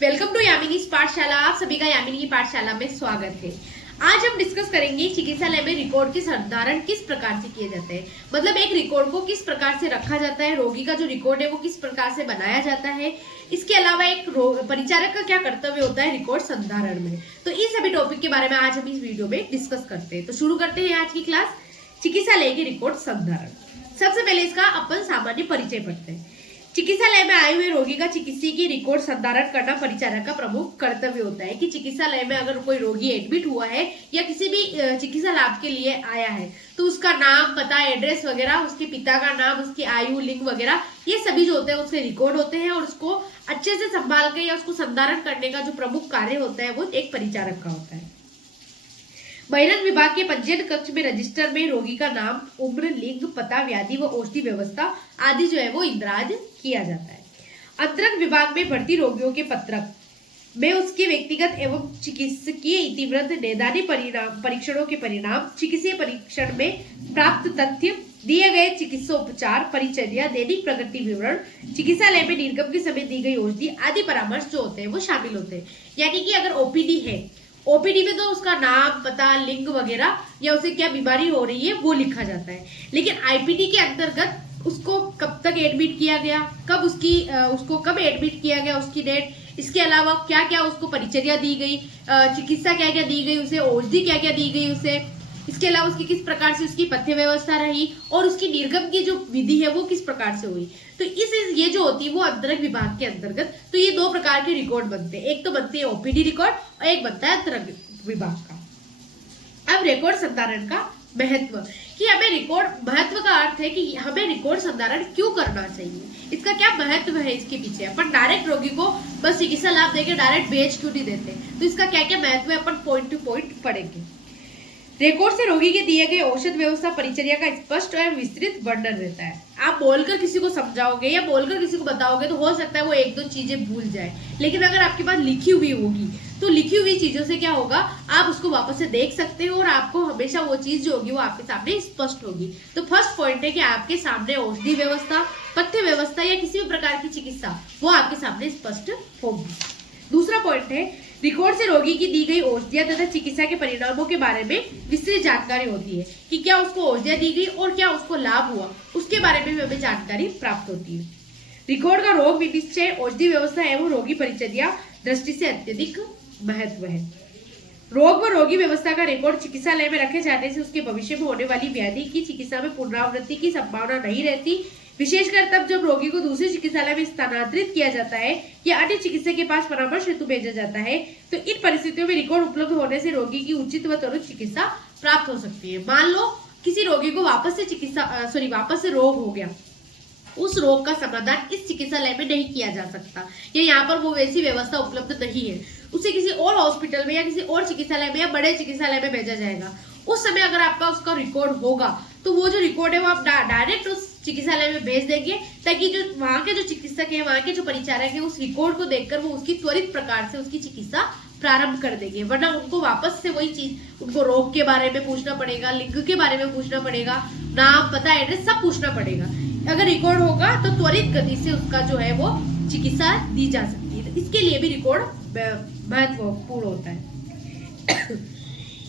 Welcome to यामिनीज पाठशाला। आप सभी का यामिनी की पाठशाला में स्वागत है। आज हम डिस्कस करेंगे चिकित्सालय में रिकॉर्ड के संधारण किस प्रकार से किए जाते हैं, मतलब एक रिकॉर्ड को किस प्रकार से रखा जाता है, रोगी का जो रिकॉर्ड है वो किस प्रकार से बनाया जाता है। इसके अलावा एक परिचारक का क्या कर्तव्य होता है रिकॉर्ड संधारण में। तो इन सभी टॉपिक के बारे में आज हम इस वीडियो में डिस्कस करते हैं। तो शुरू करते हैं आज की क्लास, चिकित्सालय के रिकॉर्ड संधारण। सबसे पहले इसका अपन सामान्य परिचय पढ़ते हैं। चिकित्सालय में आए हुए रोगी का चिकित्सीय की रिकॉर्ड संधारण करना परिचारक का प्रमुख कर्तव्य होता है कि चिकित्सालय में अगर कोई रोगी एडमिट हुआ है या किसी भी चिकित्सा लाभ के लिए आया है तो उसका नाम, पता, एड्रेस वगैरह, उसके पिता का नाम, उसकी आयु, लिंग वगैरह, ये सभी जो होते हैं उसके रिकॉर्ड होते हैं और उसको अच्छे से संभाल के या उसको संधारण करने का जो प्रमुख कार्य होता है वो एक परिचारक का होता है। बहिरंग विभाग के पंजीयन कक्ष में रजिस्टर में रोगी का नाम, उम्र, लिंग, पता, व्याधि व औषधि व्यवस्था आदि जो है वो इंदराज किया जाता है। अंतरंग विभाग में भर्ती रोगियों के पत्रक में उसके व्यक्तिगत एवं चिकित्सकीय इतिवृत्त, नैदानिक परीक्षणों के परिणाम, चिकित्सीय परीक्षण में प्राप्त तथ्य, दिए गए चिकित्सोपचार, परिचर्या, दैनिक प्रगति विवरण, चिकित्सालय में निर्गम के समय दी गई औषधि आदि परामर्श जो होते हैं वो शामिल होते हैं। यानी कि अगर ओपीडी है, ओपीडी में तो उसका नाम, पता, लिंग वगैरह या उसे क्या बीमारी हो रही है वो लिखा जाता है। लेकिन आईपीडी के अंतर्गत उसको कब तक एडमिट किया गया, कब उसको कब एडमिट किया गया, उसकी डेट, इसके अलावा क्या क्या उसको परिचर्या दी गई, चिकित्सा क्या क्या दी गई उसे, औषधि क्या क्या दी गई उसे, इसके अलावा उसकी किस प्रकार से उसकी पथ्य व्यवस्था रही और उसकी निर्गम की जो विधि है वो किस प्रकार से हुई। तो ये जो होती है वो अंतरंग विभाग के अंतर्गत तो ये दो प्रकार के रिकॉर्ड बनते हैं। एक तो बनती है ओपीडी रिकॉर्ड और एक बनता है अंतरंग विभाग का। अब रिकॉर्ड संधारण का महत्व, कि हमें रिकॉर्ड, महत्व का अर्थ है कि हमें रिकॉर्ड संधारण क्यों करना चाहिए, इसका क्या महत्व है इसके पीछे। अपन डायरेक्ट रोगी को बस चिकित्सा लाभ देकर डायरेक्ट भेज क्यों नहीं देते, तो इसका क्या क्या महत्व है अपन पॉइंट टू पॉइंट पढ़ेंगे। रिकॉर्ड से रोगी के दिए गए औषध व्यवस्था, परिचर्या का स्पष्ट और विस्तृत वर्णन रहता है। आप बोलकर किसी को समझाओगे या बोलकर किसी को बताओगे तो हो सकता है वो एक दो चीजें भूल जाए, लेकिन अगर आपके पास लिखी हुई होगी तो लिखी हुई चीजों से क्या होगा, आप उसको वापस से देख सकते हो और आपको हमेशा वो चीज जो होगी वो आपके सामने स्पष्ट होगी। तो फर्स्ट पॉइंट है कि आपके सामने औषधि व्यवस्था, पथ्य व्यवस्था या किसी भी प्रकार की चिकित्सा वो आपके सामने स्पष्ट होगी। दूसरा पॉइंट है, रिकॉर्ड से रोगी की दी गई औषधियां तथा चिकित्सा के परिणामों के बारे में विस्तृत जानकारी होती है कि क्या उसको औषधियां दी गई और क्या उसको लाभ हुआ, उसके बारे में हमें जानकारी प्राप्त होती है। रिकॉर्ड का रोग निश्चय, औषधि व्यवस्था एवं रोगी परिचर्या दृष्टि से अत्यधिक महत्व है। रोग व रोगी व्यवस्था का रिकॉर्ड चिकित्सालय में रखे जाने से उसके भविष्य में होने वाली व्याधि की चिकित्सा में पुनरावृत्ति की संभावना नहीं रहती, विशेषकर तब जब रोगी को दूसरे चिकित्सालय में स्थानांतरित किया जाता है या अन्य चिकित्सक के पास परामर्श हेतु भेजा जाता है। तो इन परिस्थितियों में रिकॉर्ड उपलब्ध होने से रोगी की उचित व त्वरित चिकित्सा प्राप्त हो सकती है। मान लो किसी रोगी को वापस से रोग हो गया, उस रोग का समाधान इस चिकित्सालय में नहीं किया जा सकता या यहाँ पर वो वैसी व्यवस्था उपलब्ध नहीं है, उसे किसी और हॉस्पिटल में या किसी और चिकित्सालय में या बड़े चिकित्सालय में भेजा जाएगा। उस समय अगर आपका उसका रिकॉर्ड होगा तो वो जो रिकॉर्ड है वो आप डायरेक्ट उस चिकित्सालय में भेज देंगे, ताकि जो वहाँ के जो चिकित्सक है, वहाँ के जो परिचारक है, उस रिकॉर्ड को देखकर वो उसकी त्वरित प्रकार से उसकी चिकित्सा प्रारंभ कर देंगे। वरना उनको वापस से वही चीज, उनको रोग के बारे में पूछना पड़ेगा, लिंग के बारे में पूछना पड़ेगा, नाम, पता, एड्रेस सब पूछना पड़ेगा। अगर रिकॉर्ड होगा तो त्वरित गति से उसका जो है वो चिकित्सा दी जा सकती है। तो इसके लिए भी रिकॉर्ड महत्वपूर्ण होता है।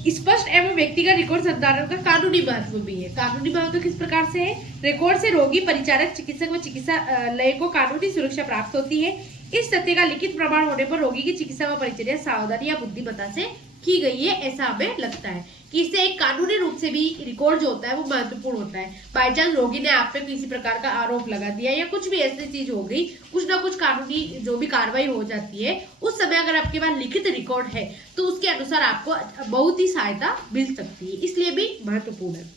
स्पष्ट एवं व्यक्तिगत रिकॉर्ड संधारण का कानूनी महत्व भी है। कानूनी महत्व किस प्रकार से है, रिकॉर्ड से रोगी, परिचारक, चिकित्सक व चिकित्सालय को कानूनी सुरक्षा प्राप्त होती है। इस तथ्य का लिखित प्रमाण होने पर रोगी की चिकित्सा व परिचर्या सावधानी या बुद्धिमत्ता से की गई है, ऐसा हमें लगता है कि इससे एक कानूनी रूप से भी रिकॉर्ड जो होता है वो महत्वपूर्ण होता है। बाई चांस रोगी ने आप पे किसी प्रकार का आरोप लगा दिया या कुछ भी ऐसी चीज हो गई, कुछ ना कुछ कानूनी जो भी कार्रवाई हो जाती है, उस समय अगर आपके पास लिखित रिकॉर्ड है तो उसके अनुसार आपको बहुत ही सहायता मिल सकती है, इसलिए भी महत्वपूर्ण है।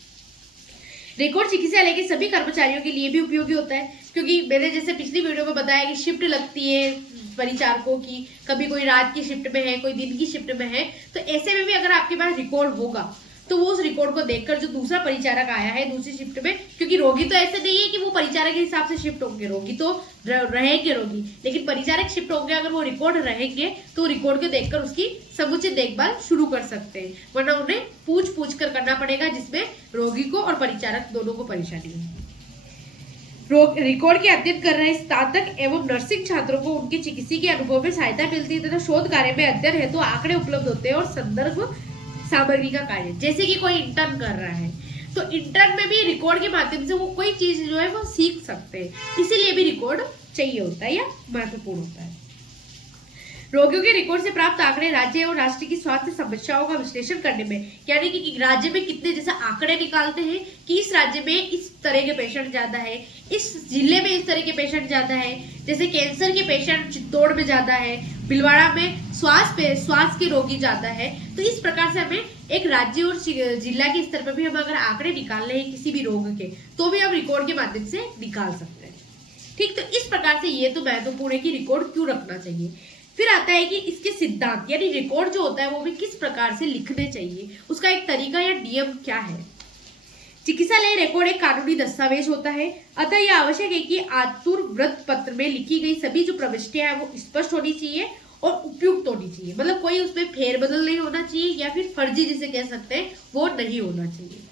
रिकॉर्ड चिकित्सालय के सभी कर्मचारियों के लिए भी उपयोगी होता है, क्योंकि मैंने जैसे पिछली वीडियो में बताया कि शिफ्ट लगती है परिचारकों की, कभी कोई रात की शिफ्ट में है, कोई दिन की शिफ्ट में है, तो ऐसे में भी अगर आपके पास रिकॉर्ड होगा तो वो उस रिकॉर्ड को देखकर जो दूसरा परिचारक आया है दूसरी शिफ्ट में, क्योंकि रोगी तो ऐसे नहीं है कि वो परिचारक के हिसाब से शिफ्ट होंगे, रोगी तो रहेंगे रोगी, लेकिन परिचारक शिफ्ट होंगे, अगर वो रिकॉर्ड रहेंगे तो रिकॉर्ड को देखकर उसकी समुचित देखभाल शुरू कर सकते हैं, वरना उन्हें पूछ कर करना पड़ेगा, जिसमें रोगी को और परिचारक दोनों को परेशानी है। रिकॉर्ड के अध्ययन कर रहे स्नातक एवं नर्सिंग छात्रों को उनके चिकित्सीय के अनुभव में सहायता मिलती है तथा शोध कार्य में अध्ययन हेतु आंकड़े उपलब्ध होते हैं और संदर्भ सामग्री का कार्य, जैसे कि कोई इंटर्न कर रहा है तो इंटर्न में भी रिकॉर्ड के माध्यम से वो कोई चीज जो है वो सीख सकते हैं, इसीलिए भी रिकॉर्ड चाहिए होता है या महत्वपूर्ण होता है। रोगियों के रिकॉर्ड से प्राप्त आंकड़े राज्य और राष्ट्र की स्वास्थ्य समस्याओं का विश्लेषण करने में, यानी कि राज्य में कितने जैसे आंकड़े निकालते हैं कि इस राज्य में इस तरह के पेशेंट ज्यादा है, इस जिले में इस तरह के पेशेंट ज्यादा है, जैसे कैंसर के पेशेंट चित्तौड़ में ज्यादा है, भीलवाड़ा में श्वास के रोगी ज्यादा है। तो इस प्रकार से हमें एक राज्य और जिला के स्तर पर भी हम अगर आंकड़े निकाल रहे हैं किसी भी रोग के, तो भी हम रिकॉर्ड के माध्यम से निकाल सकते हैं। ठीक, तो इस प्रकार से ये तो महत्वपूर्ण है कि रिकॉर्ड क्यों रखना चाहिए। फिर आता है कि इसके सिद्धांत, यानी रिकॉर्ड जो होता है वो भी किस प्रकार से लिखने चाहिए, उसका एक तरीका या नियम क्या है। चिकित्सालय रिकॉर्ड एक कानूनी दस्तावेज होता है, अतः यह आवश्यक है कि आतुर वृत्त पत्र में लिखी गई सभी जो प्रविष्टियां हैं वो स्पष्ट होनी चाहिए और उपयुक्त होनी चाहिए, मतलब कोई उसमें फेरबदल नहीं होना चाहिए या फिर फर्जी जिसे कह सकते हैं वो नहीं होना चाहिए।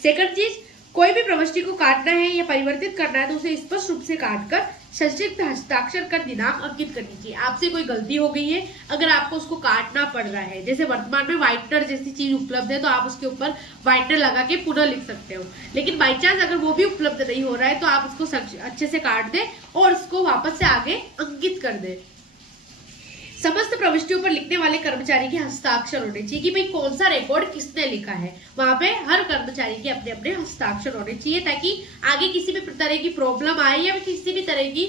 सेकंड चीज, कोई भी प्रविष्टि को काटना है या परिवर्तित करना है तो उसे स्पष्ट रूप से काटकर संक्षिप्त हस्ताक्षर कर दिनांक अंकित करनी चाहिए। आपसे कोई गलती हो गई है, अगर आपको उसको काटना पड़ रहा है, जैसे वर्तमान में व्हाइटनर जैसी चीज उपलब्ध है तो आप उसके ऊपर व्हाइटनर लगा के पुनः लिख सकते हो, लेकिन बाई चांस अगर वो भी उपलब्ध नहीं हो रहा है तो आप उसको अच्छे से काट दें और उसको वापस से आगे अंकित कर दें। समस्त प्रविष्टियों पर लिखने वाले कर्मचारी के हस्ताक्षर होने चाहिए कि भाई कौन सा रिकॉर्ड किसने लिखा है, वहां पे हर कर्मचारी के अपने अपने हस्ताक्षर होने चाहिए ताकि आगे किसी भी तरह की प्रॉब्लम आए या किसी भी तरह की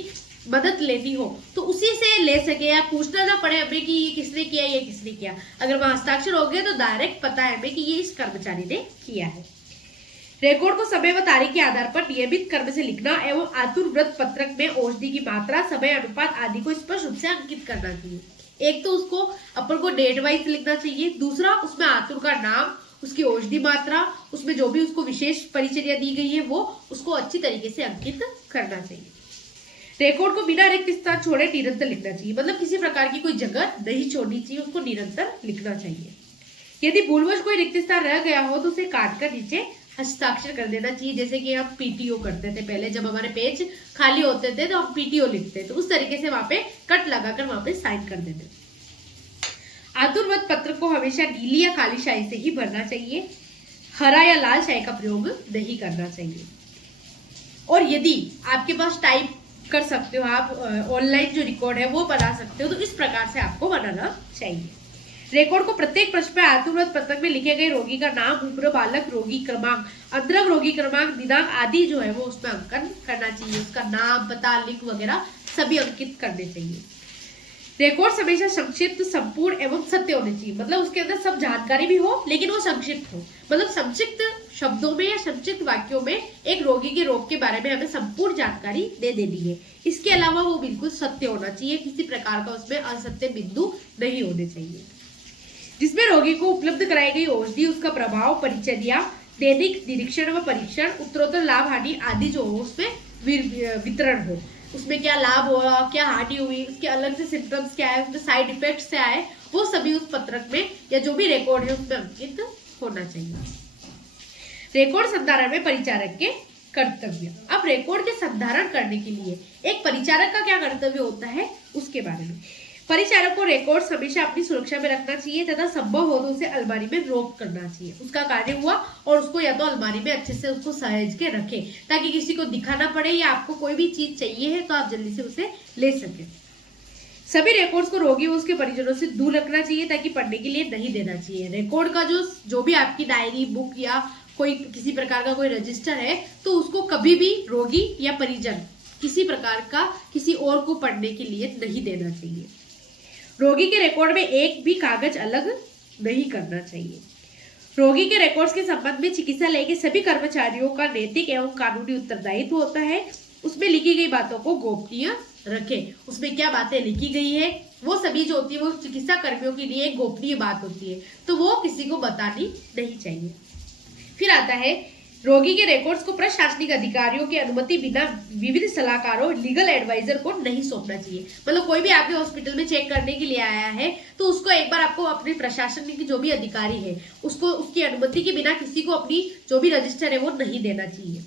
मदद लेनी हो तो उसी से ले सके या पूछना ना पड़े हमें कि ये किसने किया ये किसने किया। अगर वहां हस्ताक्षर हो गए तो डायरेक्ट पता है हमें कि ये इस कर्मचारी ने किया है। रिकॉर्ड को समय व तारीख के आधार पर नियमित क्रम से लिखना एवं आतुर वृत्त पत्रक में औषधि की मात्रा, समय, अनुपात आदि को स्पष्ट रूप से अंकित करना चाहिए। एक तो उसको अपन को डेट वाइज लिखना चाहिए, दूसरा उसमें आतुर का नाम, उसकी औषधि मात्रा, उसमें जो भी उसको विशेष परिचर्या दी गई है वो उसको अच्छी तरीके से अंकित करना चाहिए। रिकॉर्ड को बिना रिक्त स्थान छोड़े निरंतर लिखना चाहिए, मतलब किसी प्रकार की कोई जगह नहीं छोड़नी चाहिए, उसको निरंतर लिखना चाहिए। यदि भूलवश कोई रिक्त स्थान रह गया हो तो उसे काट कर नीचे हस्ताक्षर कर देना चाहिए, जैसे कि हम पीटीओ करते थे पहले, जब हमारे पेज खाली होते थे तो हम पीटीओ लिखते थे, तो उस तरीके से वहां पे कट लगाकर वहां पे साइन कर देते। आतुरवत पत्र को हमेशा नीली या काली स्याही से ही भरना चाहिए, हरा या लाल स्याही का प्रयोग नहीं करना चाहिए। और यदि आपके पास टाइप कर सकते हो, आप ऑनलाइन जो रिकॉर्ड है वो बना सकते हो, तो इस प्रकार से आपको बनाना चाहिए। रिकॉर्ड को प्रत्येक पृष्ठ पे आतुरवत पत्रक में लिखे गए रोगी का नाम, उम्र, बालक, रोगी क्रमांक, अंतरंग रोगी क्रमांक, दिनांक आदि जो है वो उसमें अंकन करना चाहिए, उसका नाम, पता, लिंक वगैरह सभी अंकित करने चाहिए। रिकॉर्ड हमेशा संक्षिप्त, संपूर्ण एवं सत्य होने चाहिए, मतलब उसके अंदर सब जानकारी भी हो लेकिन वो संक्षिप्त हो, मतलब संक्षिप्त शब्दों में या संक्षिप्त वाक्यों में एक रोगी के रोग के बारे में हमें संपूर्ण जानकारी दे देनी है। इसके अलावा वो बिल्कुल सत्य होना चाहिए, किसी प्रकार का उसमें असत्य बिंदु नहीं होने चाहिए। जिसमें रोगी को उपलब्ध कराई गई औषधि, उसका प्रभाव, परिचर्या, दैनिक निरीक्षण व परीक्षण, उत्तरोत्तर लाभ हानि आदि जो हो उसमें वितरण हो, उसमें क्या लाभ हुआ, क्या हानि हुई, उसके अलग से सिम्टम्स क्या है, उसमें साइड इफेक्ट्स क्या है, वो सभी उस पत्रक में या जो भी रिकॉर्ड है उसमें अंकित होना चाहिए। रिकॉर्ड संधारण में परिचारक के कर्तव्य। अब रिकॉर्ड के संधारण करने के लिए एक परिचारक का क्या कर्तव्य होता है उसके बारे में। परिचारक को रिकॉर्ड हमेशा अपनी सुरक्षा में रखना चाहिए तथा संभव हो तो उसे अलमारी में रोक करना चाहिए। उसका कार्य हुआ और उसको या तो अलमारी में अच्छे से उसको सहेज के रखें ताकि किसी को दिखाना पड़े या आपको कोई भी चीज चाहिए है तो आप जल्दी से उसे ले सके। सभी रिकॉर्ड्स को रोगी व उसके परिजनों से दूर रखना चाहिए ताकि पढ़ने के लिए नहीं देना चाहिए। रिकॉर्ड का जो भी आपकी डायरी, बुक या कोई किसी प्रकार का कोई रजिस्टर है तो उसको कभी भी रोगी या परिजन किसी प्रकार का किसी और को पढ़ने के लिए नहीं देना चाहिए। रोगी के रिकॉर्ड में एक भी कागज अलग नहीं करना चाहिए। रोगी के रिकॉर्ड्स के संबंध में चिकित्सालय के सभी कर्मचारियों का नैतिक एवं कानूनी उत्तरदायित्व होता है। उसमें लिखी गई बातों को गोपनीय रखें। उसमें क्या बातें लिखी गई है वो सभी जो होती है वो चिकित्सा कर्मियों के लिए एक गोपनीय बात होती है, तो वो किसी को बतानी नहीं चाहिए। फिर आता है रोगी के रिकॉर्ड्स को प्रशासनिक अधिकारियों की अनुमति बिना विविध सलाहकारों, लीगल एडवाइजर को नहीं सौंपना चाहिए। मतलब कोई भी आपके हॉस्पिटल में चेक करने के लिए आया है तो उसको एक बार आपको अपने प्रशासन की जो भी अधिकारी है उसको उसकी अनुमति के बिना किसी को अपनी जो भी रजिस्टर है वो नहीं देना चाहिए।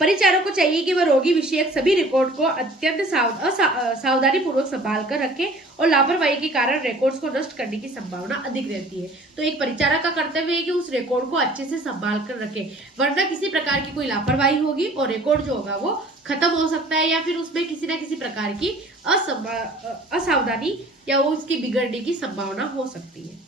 परिचारक को चाहिए कि वह रोगी विषयक सभी रिकॉर्ड को अत्यंत सावधानी पूर्वक संभाल कर रखे और लापरवाही के कारण रिकॉर्ड्स को नष्ट करने की संभावना अधिक रहती है। तो एक परिचारक का कर्तव्य है कि उस रिकॉर्ड को अच्छे से संभाल कर रखे, वरना किसी प्रकार की कोई लापरवाही होगी और रिकॉर्ड जो होगा वो खत्म हो सकता है या फिर उसमें किसी न किसी प्रकार की असावधानी या वो उसकी बिगड़ने की संभावना हो सकती है।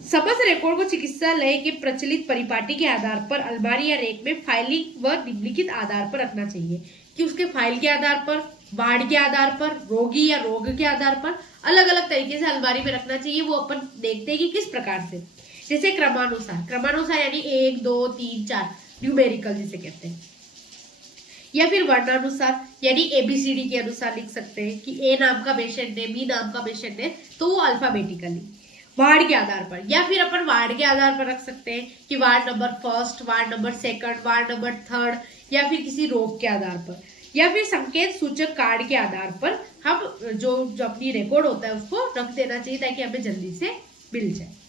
समस्त रिकॉर्ड को चिकित्सालय के प्रचलित परिपाटी के आधार पर अलमारी या रेक में फाइलिंग व निम्नलिखित आधार पर रखना चाहिए कि उसके फाइल के आधार पर, वार्ड के आधार पर, रोगी या रोग के आधार पर अलग अलग तरीके से अलमारी में रखना चाहिए। वो अपन देखते हैं कि किस प्रकार से, जैसे क्रमानुसार यानी 1 2 3 4 न्यूमेरिकल जिसे कहते हैं, या फिर वर्णानुसार यानी ABCD के अनुसार लिख सकते हैं कि A नाम का पेशेंट है, B नाम का पेशेंट है तो वो अल्फाबेटिकली वार्ड के आधार पर, या फिर अपन वार्ड के आधार पर रख सकते हैं कि ward number 1, ward number 2, ward number 3, या फिर किसी रोग के आधार पर, या फिर संकेत सूचक कार्ड के आधार पर हम जो अपनी रिकॉर्ड होता है उसको रख देना चाहिए ताकि हमें जल्दी से मिल जाए।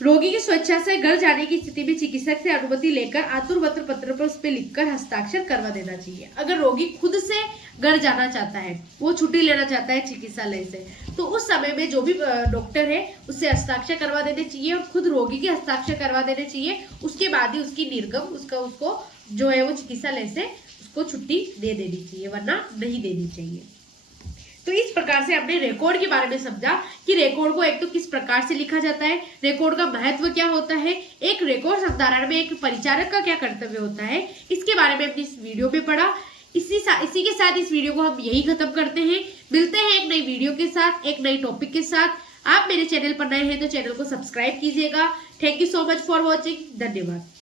रोगी की स्वेच्छा से घर जाने की स्थिति में चिकित्सक से अनुमति लेकर आतुरपत्र पत्र पर उस पर लिखकर हस्ताक्षर करवा देना चाहिए। अगर रोगी खुद से घर जाना चाहता है, वो छुट्टी लेना चाहता है चिकित्सालय से, तो उस समय में जो भी डॉक्टर है उससे हस्ताक्षर करवा देने चाहिए और खुद रोगी के हस्ताक्षर करवा देने चाहिए। उसके बाद ही उसकी निर्गम उसको जो है वो चिकित्सालय से उसको छुट्टी दे देनी चाहिए, वरना नहीं देनी चाहिए। तो इस प्रकार से हमने रिकॉर्ड के बारे में समझा कि रिकॉर्ड को एक तो किस प्रकार से लिखा जाता है, रिकॉर्ड का महत्व क्या होता है, एक रिकॉर्ड संधारण में एक परिचारक का क्या कर्तव्य होता है, इसके बारे में हमने इस वीडियो में पढ़ा। इसी के साथ इस वीडियो को हम यही खत्म करते हैं। मिलते हैं एक नई वीडियो के साथ, एक नई टॉपिक के साथ। आप मेरे चैनल पर नए हैं तो चैनल को सब्सक्राइब कीजिएगा। Thank you so much for watching. धन्यवाद।